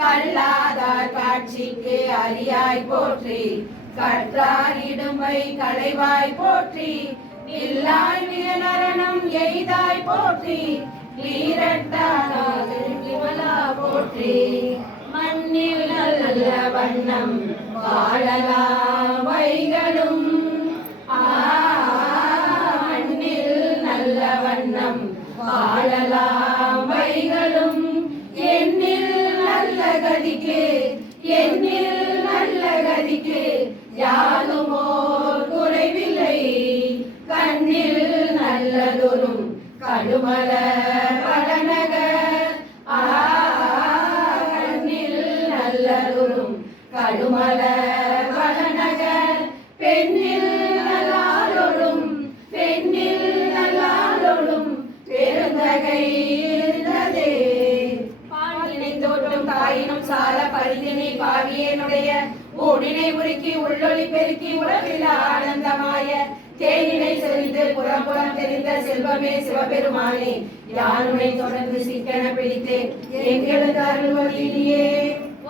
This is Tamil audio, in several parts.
கல்லாதார் காட்சிக்கு அரியாய் போற்றி, கற்றார் இடும்பை களைவாய் போற்றி, இல்லாய் வியனரணம் எய்தாய் போற்றி, வீரட்டானாது விமலா போற்றி. மண்ணில் நல்ல வண்ணம் வாழலாம் வைகளும், மண்ணில் நல்ல வண்ணம் வாழலாம் வைகளும், எண்ணில் நல்ல கதிக்கு எண்ணில் நல்ல கதிக்கு யாருமோ குறைவில்லை, கண்ணில் நல்லதொரும் கடுமல வடநகர், கண்ணில் நல்லதொரும் கடுமல வடநகர், பெண்ணில் நல்லாளொடும் பெண்ணில் நல்லாளொடும் பெருந்தகை இருந்ததே. பாலினை தோற்றும் காயினும் சால பரிதினை பாவியனுடைய ஊனினை உருக்கி உள்ளொளி பெருக்கி உலகில் ஆனந்தமாய தேனினை செறிந்து புறம்புறம் தெரிந்த செல்வமே சிவபெருமானே, யானுனை தொடர்ந்து சிக்கன பிடித்தேன் எங்களது அருள்வழியே.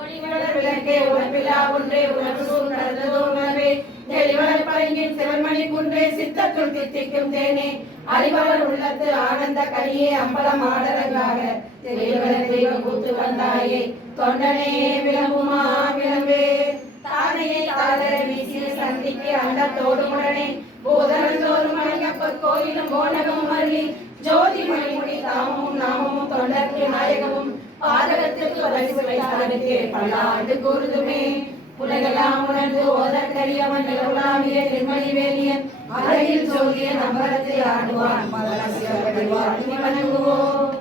ஒளிவளர் விளக்கே உணர்விழா ஒன்றே உணர்வு சூழ் நடந்ததோ உணர்வே, தெளிவளர் பழங்கின் சிவன்மணி குன்றே சித்தத்துள் தித்திக்கும் தேனே, அறிவளர் உள்ளத்து ஆனந்த கனியே அம்பலம் ஆடரங்காக தெளிவளர் தெய்வ கூத்து வந்தாயே, தொண்டனே விளம்புமா விளம்பே. தானையை தாதர வீசிய சந்திக்கு அண்டத்தோடு உடனே, பூதரந்தோறும் அழகப்பர் கோயிலும் போனகமும் அருளி, ஜோதி மணிமுடி தாமமும் நாமமும் தொண்டர்க்கு நாயகமும் பாதகத்திற்கு வரிசை வைத்தானுக்கே பல்லாண்டு கூறுதுமே. உலகெல்லாம் உணர்ந்து ஓதற்கரியவன் நிலவுலாவிய நிர்மணி வேலியன், அழகில் ஜோதிய நம்பரத்தை ஆடுவான் வணங்குவோம்.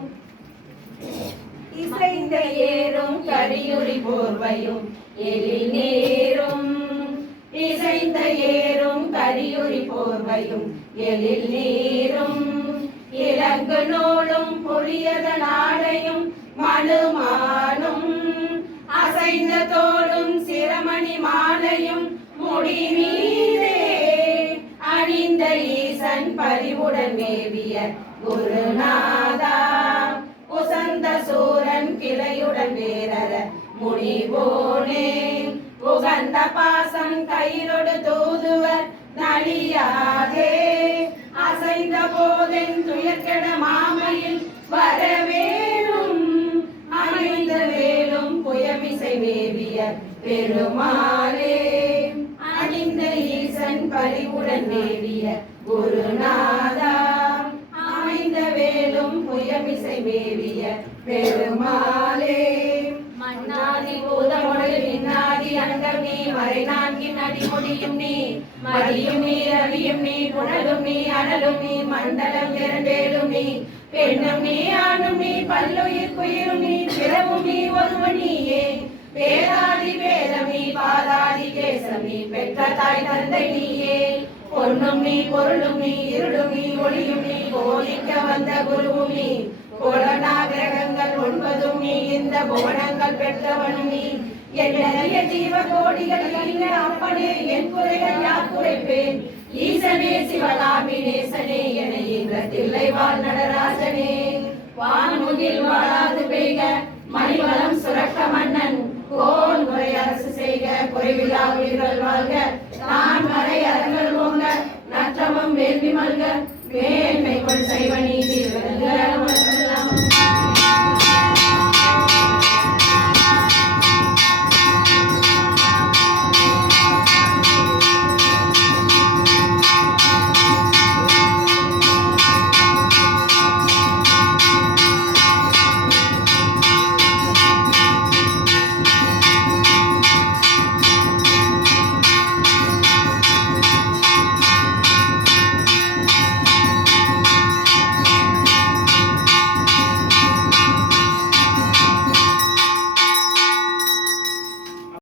இசைந்த ஏறும் கரியுரி போர்வையும் எழில் நேரும், இசைந்த ஏறும் கரியுரி போர்வையும் எழில் நீரும், இலங்கு நூலும் புரியத நாடையும் மனுமானும், அசைந்த தோளும் சிரமணி மாலையும் முடி மீதே அணிந்த ஈசன் பரிவுடன் மேவிய குருநாதா, உசந்த சூரன் கிளையுடன் வேரர முனிவோனே, உகந்த பாசம் கயிறொடு தூதுவர் நலியாதே, அசைந்த போதென் துயர்கெட மாமையில் வரவேணும், அணிந்த வேலும் புயமிசை மேவிய பெருமாளே, அணிந்த ஈசன் பரிவுடன் மேவிய குருநாதா, அமைந்த வேலும் புயமிசை மேவிய பெருமாளே. மன்னாதி பூதமொழி நின்னாதி அண்டம் நீ, மறை நான்கின் அடிமுடியும் நீ, மதியும் நீ ரவியும் நீ, புனலும் நீ அனலும் நீ, மண்டலம் இரண்டேலும் நீ, பெண்ணும் நீ ஆணும் நீ, பல்லுயிர் குயிரும் நீ, பிறவும் நீ ஒருவன் நீயே, வேதாதி வேதம் நீ, பாதாதி கேசம் நீ, பெற்ற தாய் தந்தை நீயே, பொன்னும் நீ பொருளும் நீ, இருளும் நீ ஒளியும் நீ, போதிக்க வந்த குருவும் நீ, புலனா கிரகங்கள் ஒன்பதும் நீ, இந்த புவனங்கள் பெற்றவனும் நீ, என்னைய ஜீவ கோடிகள் அப்பனே, என் குறைகள் யார் குறைப்பேன், ஈசனே சிவகாமி நேசனே, என இந்த தில்லை வாழ் நடராஜனே. வான்முகில் வாழாது பெய்க மணிவளம் சுரக்க மன்னன், கோன் முறை அரசு செய்க குறைவில்லா உயிர்கள் வாழ்க.